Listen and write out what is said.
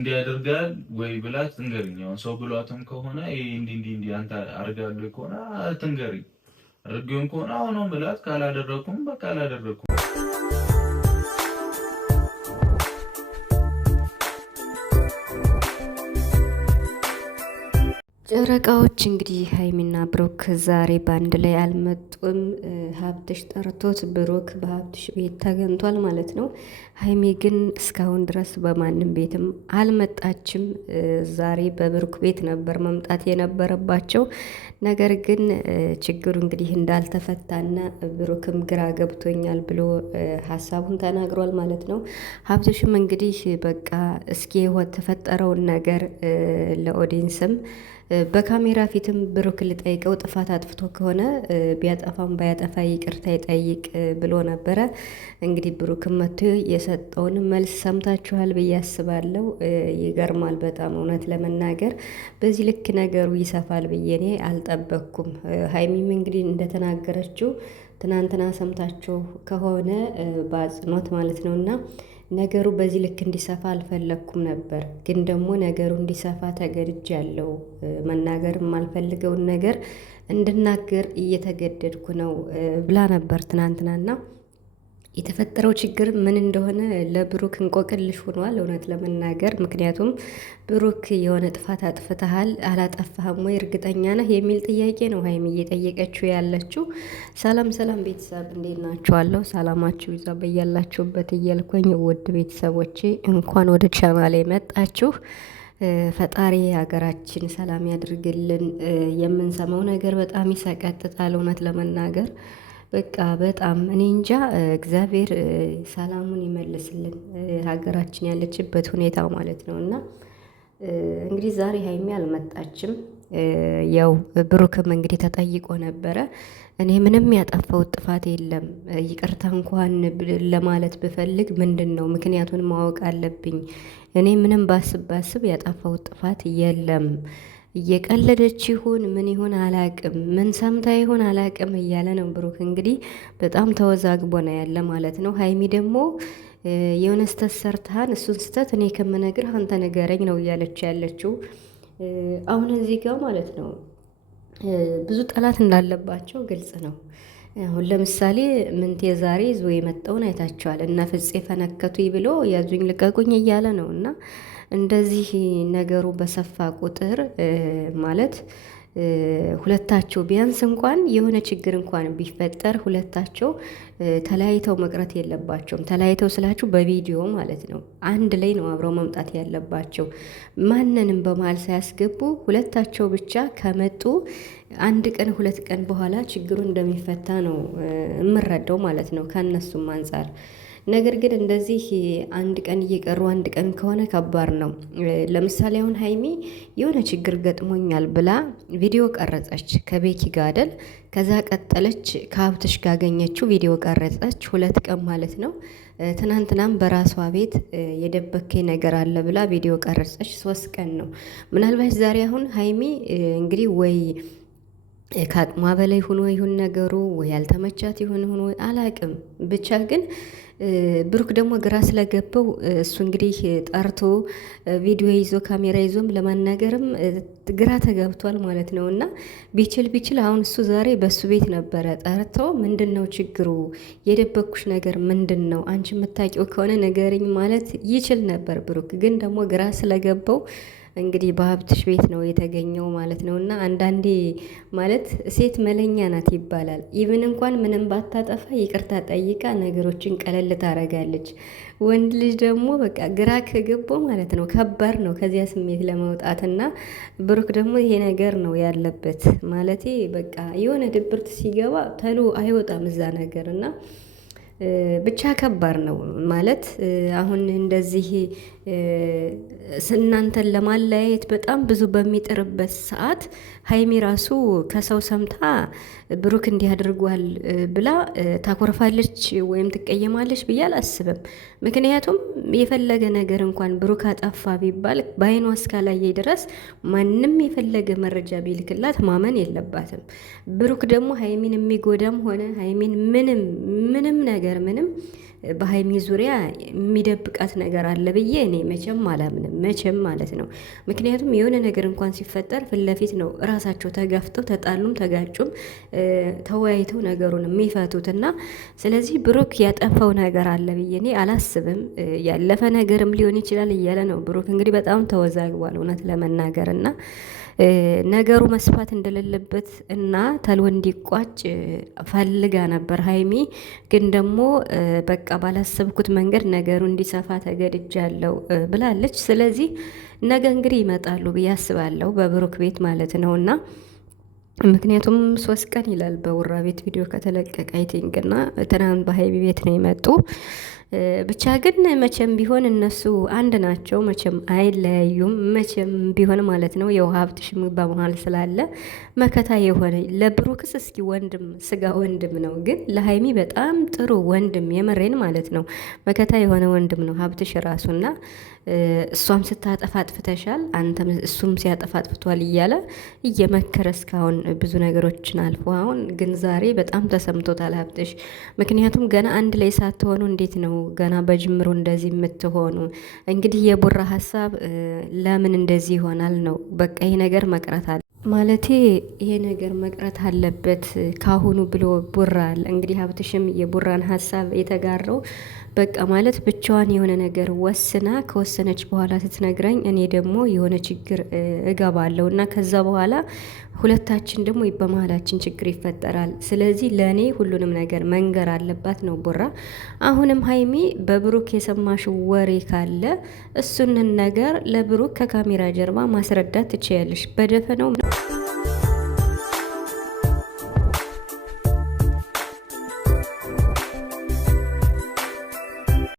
እንዲያደርጋል ወይ ብላት ትንገርኝ። አሁን ሰው ብሏትም ከሆነ ይሄ እንዲህ አንተ አርጋለሁ ከሆነ ትንገርኝ። አድርጌውም ከሆነ አሁን ነው ብላት፣ ካላደረኩም በቃ አላደረኩም። ጨረቃዎች እንግዲህ ሀይሚና ብሩክ ዛሬ በአንድ ላይ አልመጡም። ሀብትሽ ጠርቶት ብሩክ በሀብትሽ ቤት ተገኝቷል ማለት ነው። ሀይሚ ግን እስካሁን ድረስ በማንም ቤትም አልመጣችም። ዛሬ በብሩክ ቤት ነበር መምጣት የነበረባቸው። ነገር ግን ችግሩ እንግዲህ እንዳልተፈታና ብሩክም ግራ ገብቶኛል ብሎ ሀሳቡን ተናግሯል ማለት ነው። ሀብትሽም እንግዲህ በቃ እስኪ የተፈጠረውን ነገር ለኦዲንስም በካሜራ ፊትም ብሩክ ልጠይቀው ጥፋት አጥፍቶ ከሆነ ቢያጠፋም ባያጠፋ ይቅርታ ይጠይቅ ብሎ ነበረ። እንግዲህ ብሩክም መጥቶ የሰጠውን መልስ ሰምታችኋል ብዬ አስባለሁ። ይገርማል በጣም እውነት ለመናገር በዚህ ልክ ነገሩ ይሰፋል ብዬ እኔ አልጠበቅኩም። ሀይሚም እንግዲህ እንደተናገረችው ትናንትና ሰምታችሁ ከሆነ በአጽንኦት ማለት ነው እና ነገሩ በዚህ ልክ እንዲሰፋ አልፈለግኩም ነበር፣ ግን ደግሞ ነገሩ እንዲሰፋ ተገድጃለሁ። መናገር የማልፈልገውን ነገር እንድናገር እየተገደድኩ ነው ብላ ነበር ትናንትናና የተፈጠረው ችግር ምን እንደሆነ ለብሩክ እንቆቅልሽ ሆኗል እውነት ለመናገር። ምክንያቱም ብሩክ የሆነ ጥፋት አጥፍተሃል አላጠፋህም ወይ እርግጠኛ ነህ የሚል ጥያቄ ነው ሀይሚ እየጠየቀችው ያለችው። ሰላም ሰላም ቤተሰብ እንዴት ናችኋለሁ? ሰላማችሁ ይዛ በያላችሁበት እያልኩኝ ውድ ቤተሰቦቼ እንኳን ወደ ቻናሌ መጣችሁ። ፈጣሪ ሀገራችን ሰላም ያድርግልን። የምንሰማው ነገር በጣም ይሰቀጥጣል እውነት ለመናገር በቃ በጣም እኔ እንጃ። እግዚአብሔር ሰላሙን ይመልስልን ሀገራችን ያለችበት ሁኔታ ማለት ነው። እና እንግዲህ ዛሬ ሀይሚ አልመጣችም። ያው ብሩክም እንግዲህ ተጠይቆ ነበረ። እኔ ምንም ያጠፋሁት ጥፋት የለም፣ ይቅርታ እንኳን ለማለት ብፈልግ ምንድን ነው ምክንያቱን ማወቅ አለብኝ። እኔ ምንም ባስብ ያጠፋሁት ጥፋት የለም፣ እየቀለደች ይሁን ምን ይሁን አላቅም፣ ምን ሰምታ ይሁን አላቅም እያለ ነው ብሩክ። እንግዲህ በጣም ተወዛግቦ ነው ያለ ማለት ነው። ሀይሚ ደግሞ የሆነ ስተት ሰርተሃን እሱን ስተት እኔ ከምነግርህ አንተ ንገረኝ ነው እያለች ያለችው። አሁን እዚህ ጋር ማለት ነው ብዙ ጠላት እንዳለባቸው ግልጽ ነው። አሁን ለምሳሌ ምንቴ ዛሬ ይዞ የመጣውን አይታቸዋል እና ፍፄ ፈነከቱኝ ብሎ ያዙኝ ልቀቁኝ እያለ ነው እና እንደዚህ ነገሩ በሰፋ ቁጥር ማለት ሁለታቸው ቢያንስ እንኳን የሆነ ችግር እንኳን ቢፈጠር ሁለታቸው ተለያይተው መቅረት የለባቸውም። ተለያይተው ስላችሁ በቪዲዮ ማለት ነው። አንድ ላይ ነው አብረው መምጣት ያለባቸው። ማንንም በመሀል ሳያስገቡ ሁለታቸው ብቻ ከመጡ አንድ ቀን ሁለት ቀን በኋላ ችግሩ እንደሚፈታ ነው የምረዳው ማለት ነው ከእነሱም አንጻር። ነገር ግን እንደዚህ አንድ ቀን እየቀሩ አንድ ቀን ከሆነ ከባድ ነው። ለምሳሌ አሁን ሀይሚ የሆነ ችግር ገጥሞኛል ብላ ቪዲዮ ቀረጸች ከቤኪ ጋር አይደል? ከዛ ቀጠለች ከሀብትሽ ጋር አገኘችው ቪዲዮ ቀረጸች፣ 2 ቀን ማለት ነው። ትናንትናም በራሷ ቤት የደበከኝ ነገር አለ ብላ ቪዲዮ ቀረጸች፣ 3 ቀን ነው። ምናልባት ዛሬ አሁን ሀይሚ እንግዲህ ወይ ከአቅሟ በላይ ሆኖ ይሁን ነገሩ ወይ ያልተመቻት ይሁን ሆኖ አላቅም ብቻ ግን ብሩክ ደግሞ ግራ ስለገባው እሱ እንግዲህ ጠርቶ ቪዲዮ ይዞ ካሜራ ይዞም ለማናገርም ግራ ተጋብቷል ማለት ነው። እና ቢችል አሁን እሱ ዛሬ በሱ ቤት ነበረ ጠርተው ምንድን ነው ችግሩ? የደበኩሽ ነገር ምንድን ነው? አንቺ የምታውቂው ከሆነ ነገርኝ ማለት ይችል ነበር። ብሩክ ግን ደግሞ ግራ ስለገባው እንግዲህ በሀብትሽ ቤት ነው የተገኘው ማለት ነው። እና አንዳንዴ ማለት ሴት መለኛ ናት ይባላል። ኢቭን እንኳን ምንም ባታጠፋ ይቅርታ ጠይቃ ነገሮችን ቀለል ታረጋለች። ወንድ ልጅ ደግሞ በቃ ግራ ከገባው ማለት ነው ከባድ ነው ከዚያ ስሜት ለመውጣት። እና ብሩክ ደግሞ ይሄ ነገር ነው ያለበት ማለቴ በቃ የሆነ ድብርት ሲገባ ተሎ አይወጣም እዛ ነገር እና ብቻ ከባድ ነው ማለት አሁን እንደዚህ እናንተን ለማለያየት በጣም ብዙ በሚጥርበት ሰዓት ሀይሚ ራሱ ከሰው ሰምታ ብሩክ እንዲህ አድርጓል ብላ ታኮርፋለች ወይም ትቀየማለች ብዬ አላስብም። ምክንያቱም የፈለገ ነገር እንኳን ብሩክ አጠፋ ቢባል በአይኗ እስካላየ ድረስ ማንም የፈለገ መረጃ ቢልክላት ማመን የለባትም። ብሩክ ደግሞ ሀይሚን የሚጎዳም ሆነ ሀይሚን ምንም ነገር በሀይሚ ዙሪያ የሚደብቃት ነገር አለ ብዬ እኔ መቼም አላምንም፣ መቼም ማለት ነው። ምክንያቱም የሆነ ነገር እንኳን ሲፈጠር ፊት ለፊት ነው እራሳቸው ተጋፍተው ተጣሉም ተጋጩም ተወያይተው ነገሩን የሚፈቱት እና ስለዚህ ብሩክ ያጠፋው ነገር አለ ብዬ እኔ አላስብም። ያለፈ ነገርም ሊሆን ይችላል እያለ ነው ብሩክ እንግዲህ በጣም ተወዛግቧል እውነት ለመናገር እና ነገሩ መስፋት እንደሌለበት እና ተሎ እንዲቋጭ ፈልጋ ነበር ሀይሚ። ግን ደግሞ በቃ ባላሰብኩት መንገድ ነገሩ እንዲሰፋ ተገድጃለሁ ብላለች። ስለዚህ ነገ እንግዲህ ይመጣሉ ብዬ አስባለሁ በብሩክ ቤት ማለት ነው እና ምክንያቱም 3 ቀን ይላል በውራ ቤት ቪዲዮ ከተለቀቀ አይቲንግ እና ትናንት በሀይሚ ቤት ነው የመጡ። ብቻ ግን መቼም ቢሆን እነሱ አንድ ናቸው፣ መቼም አይለያዩም፣ መቼም ቢሆን ማለት ነው። የውሃ ሀብትሽ በመሀል ስላለ መከታ የሆነ ለብሩክስ እስኪ ወንድም ስጋ ወንድም ነው፣ ግን ለሀይሚ በጣም ጥሩ ወንድም የመሬን ማለት ነው። መከታ የሆነ ወንድም ነው ሀብትሽ ራሱና እሷም ስታጠፋ አጥፍተሻል፣ አንተም እሱም ሲያጠፋ አጥፍቷል እያለ እየመከረ እስካሁን ብዙ ነገሮችን አልፎ አሁን ግን ዛሬ በጣም ተሰምቶታል ሀብትሽ። ምክንያቱም ገና አንድ ላይ ሳትሆኑ እንዴት ነው ገና በጅምሩ እንደዚህ የምትሆኑ? እንግዲህ የቡራ ሀሳብ ለምን እንደዚህ ይሆናል ነው። በቃ ይሄ ነገር መቅረት አለ ማለቴ ይሄ ነገር መቅረት አለበት ካሁኑ ብሎ ቡራ እንግዲህ ሀብትሽም የቡራን ሀሳብ የተጋራው በቃ ማለት ብቻዋን የሆነ ነገር ወስና ከወሰነች በኋላ ስትነግረኝ እኔ ደግሞ የሆነ ችግር እገባለሁ እና ከዛ በኋላ ሁለታችን ደግሞ በመሀላችን ችግር ይፈጠራል። ስለዚህ ለእኔ ሁሉንም ነገር መንገር አለባት ነው ቡራ። አሁንም ሀይሚ በብሩክ የሰማሽው ወሬ ካለ እሱንን ነገር ለብሩክ ከካሜራ ጀርባ ማስረዳት ትችያለሽ በደፈነው